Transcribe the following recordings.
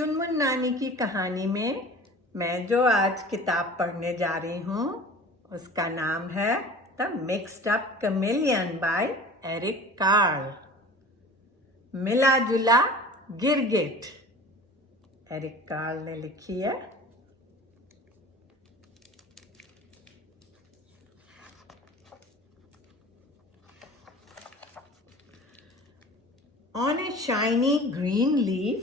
चुनमुन नानी की कहानी में मैं जो आज किताब पढ़ने जा रही हूँ उसका नाम है the mixed up chameleon by Eric Carle. मिला जुला गिरगिट एरिक कार्ल ने लिखी है। On a shiny green leaf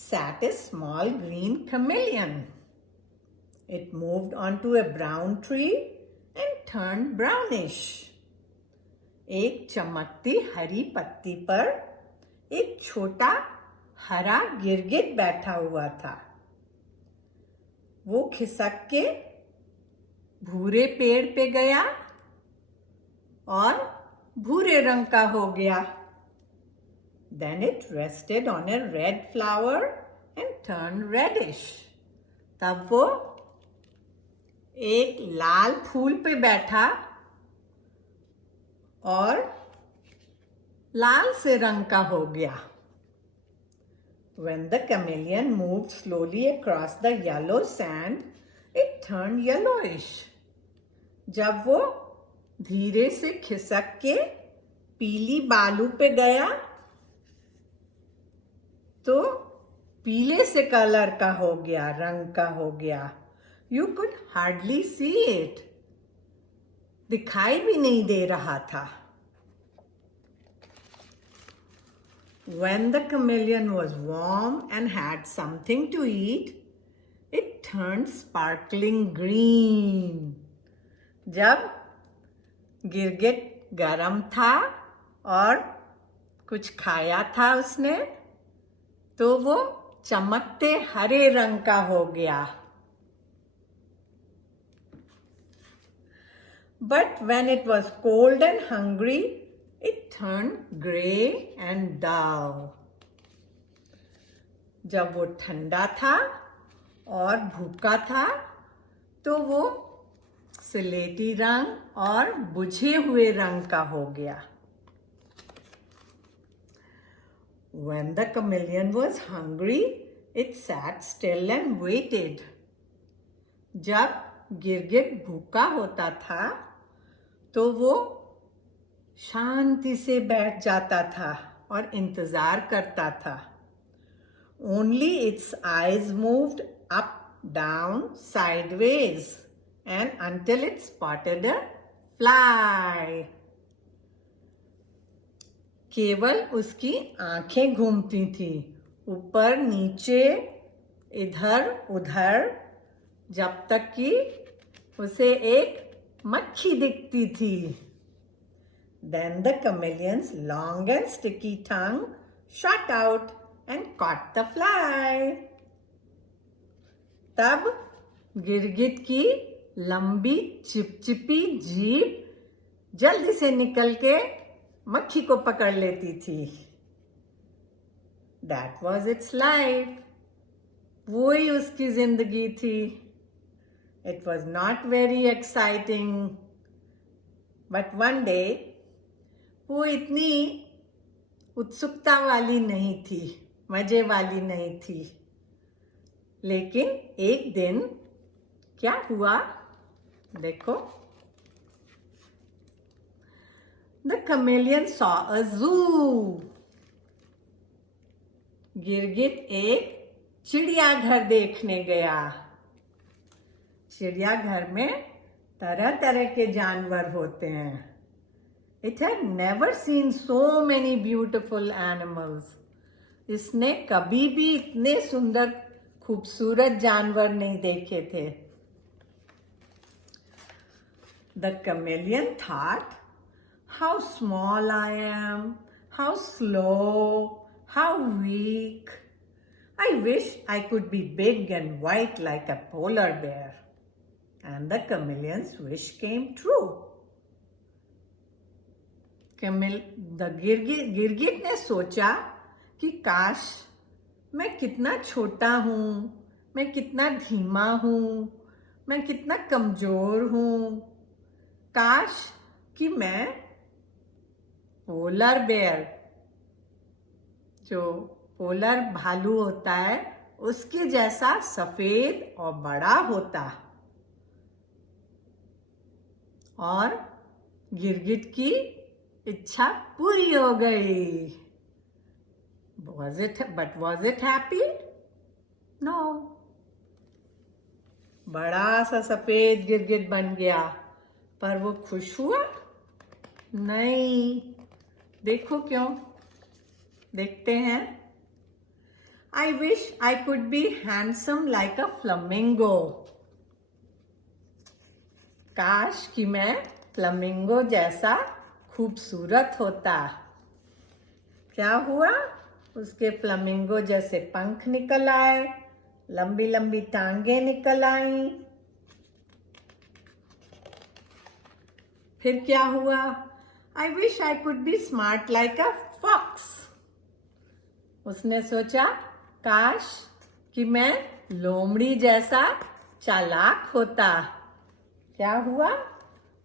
sat a small green chameleon. It moved onto a brown tree and turned brownish. एक चमकती हरी पत्ती पर एक छोटा हरा गिरगिट बैठा हुआ था। वो खिसक के भूरे पेड़ पे गया और भूरे रंग का हो गया। Then it rested on a red flower and turned reddish. तब वो एक लाल फूल पे बैठा और लाल से रंग का हो गया। When the chameleon moved slowly across the yellow sand, it turned yellowish. जब वो धीरे से खिसक के पीली बालू पे गया तो पीले से कलर का हो गया, रंग का हो गया। You could hardly see it. दिखाई भी नहीं दे रहा था। When the chameleon was warm and had something to eat, it turned sparkling green. जब गिरगिट गरम था और कुछ खाया था उसने तो वो चमकते हरे रंग का हो गया। But when it was cold and hungry, it turned gray and dull. जब वो ठंडा था और भूखा था तो वो स्लेटी रंग और बुझे हुए रंग का हो गया। When the chameleon was hungry, it sat still and waited. जब गिरगिट भूखा होता था तो वो शांति से बैठ जाता था और इंतजार करता था। Only its eyes moved up, down, sideways, and until it spotted a fly. केवल उसकी आंखें घूमती थी ऊपर नीचे इधर उधर जब तक कि उसे एक मक्खी दिखती थी। Then the chameleon's long and sticky tongue shot out and caught the fly. तब गिरगिट की लंबी चिपचिपी जीभ जल्दी से निकल के मक्खी को पकड़ लेती थी। That was its life. वो ही उसकी जिंदगी थी। It was not very exciting, but one day वो इतनी उत्सुकता वाली नहीं थी, मजे वाली नहीं थी। लेकिन एक दिन क्या हुआ देखो। The chameleon saw a zoo. गिरगिट एक चिड़ियाघर देखने गया। चिड़ियाघर में तरह तरह के जानवर होते हैं। It had never seen so many beautiful animals. इसने कभी भी इतने सुंदर खूबसूरत जानवर नहीं देखे थे। The chameleon thought, how small I am, how slow, how weak. I wish I could be big and white like a polar bear. And the chameleon's wish came true. गिरगिट ने सोचा कि काश मैं कितना छोटा हूँ, मैं कितना धीमा हूँ, मैं कितना कमजोर हूँ। काश कि मैं पोलर बेयर जो पोलर भालू होता है उसके जैसा सफेद और बड़ा होता। और गिरगिट की इच्छा पूरी हो गई। Was it happy? No. बड़ा सा सफेद गिरगिट बन गया, पर वो खुश हुआ नहीं। देखो क्यों, देखते हैं। I wish I could be handsome like a flamingo. काश कि मैं फ्लेमिंगो जैसा खूबसूरत होता। क्या हुआ? उसके फ्लेमिंगो जैसे पंख निकल आए, लंबी लंबी टांगे निकल आई। फिर क्या हुआ? I wish I could be smart like a fox. उसने सोचा काश कि मैं लोमड़ी जैसा चालाक होता। क्या हुआ?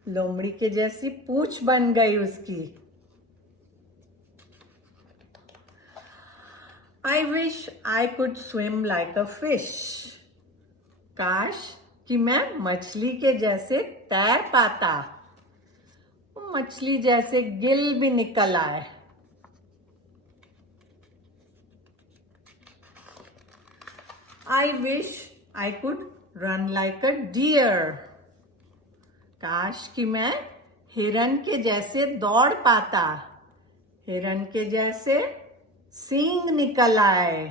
लोमड़ी के जैसी पूंछ बन गई उसकी। I wish I could swim like a fish. काश कि मैं मछली के जैसे तैर पाता। मछली जैसे गिल भी निकल आए। I wish I could run like a deer. काश कि मैं हिरन के जैसे दौड़ पाता। हिरन के जैसे सींग निकल आए,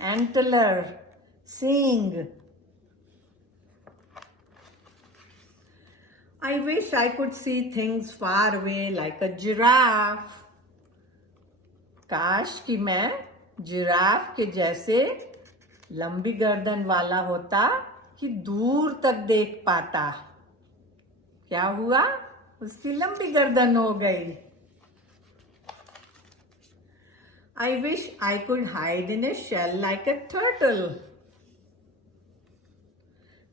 antler, seeing. I wish I could see things far away like a giraffe. काश कि मैं जिराफ के जैसे लंबी गर्दन वाला होता कि दूर तक देख पाता। क्या हुआ? उसकी लंबी गर्दन हो गई। I wish I could hide in a shell like a turtle.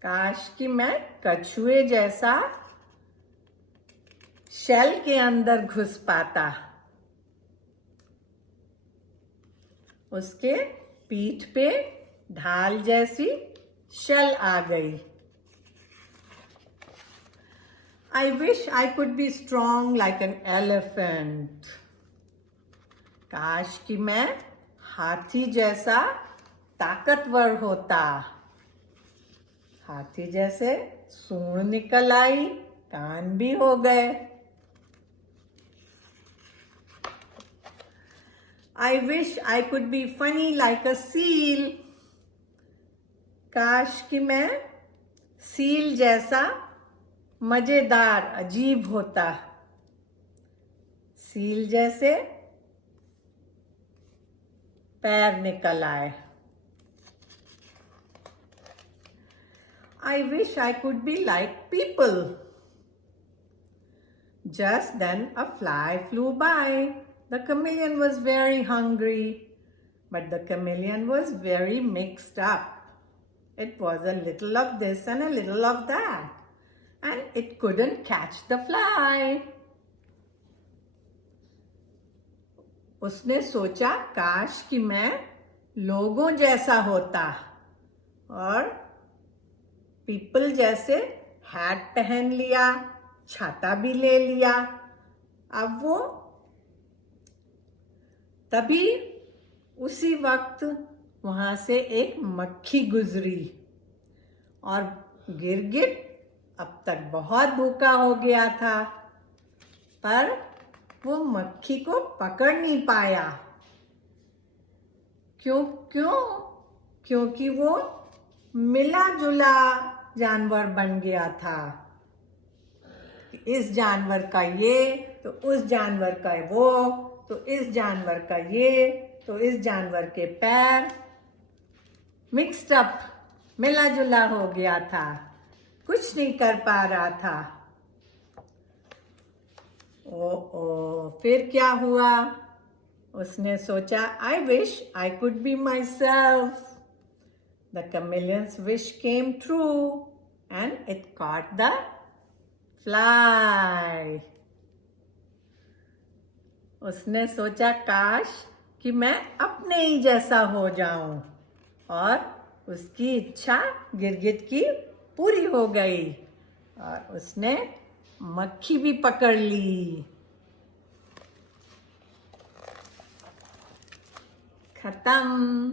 काश कि मैं कछुए जैसा शेल के अंदर घुस पाता। उसके पीठ पे ढाल जैसी शेल आ गई। I wish I could be strong like an elephant. काश कि मैं हाथी जैसा ताकतवर होता। हाथी जैसे सूंड निकल आई, कान भी हो गए। I wish I could be funny like a seal. काश कि मैं सील जैसा मजेदार अजीब होता। सील जैसे पैर निकल आए। I wish I could be like people. Just then a fly flew by. The chameleon was very hungry, but the chameleon was very mixed up. It was a little of this and a little of that, and it couldn't catch the fly. उसने सोचा काश कि मैं लोगों जैसा होता और people जैसे हैट पहन लिया, छाता भी ले लिया। अब वो तभी उसी वक्त वहां से एक मक्खी गुजरी और गिरगिट अब तक बहुत भूखा हो गया था, पर वो मक्खी को पकड़ नहीं पाया। क्यों? क्योंकि वो मिला जुला जानवर बन गया था। इस जानवर का ये, तो उस जानवर का वो, तो इस जानवर का ये, तो इस जानवर के पैर मिक्स्ड अप, मिला जुला हो गया था, कुछ नहीं कर पा रहा था। ओ, फिर क्या हुआ? उसने सोचा I wish I could be myself. The chameleon's wish came true and it caught the fly. उसने सोचा काश कि मैं अपने ही जैसा हो जाऊं, और उसकी इच्छा गिरगिट की पूरी हो गई और उसने मक्खी भी पकड़ ली। खत्म।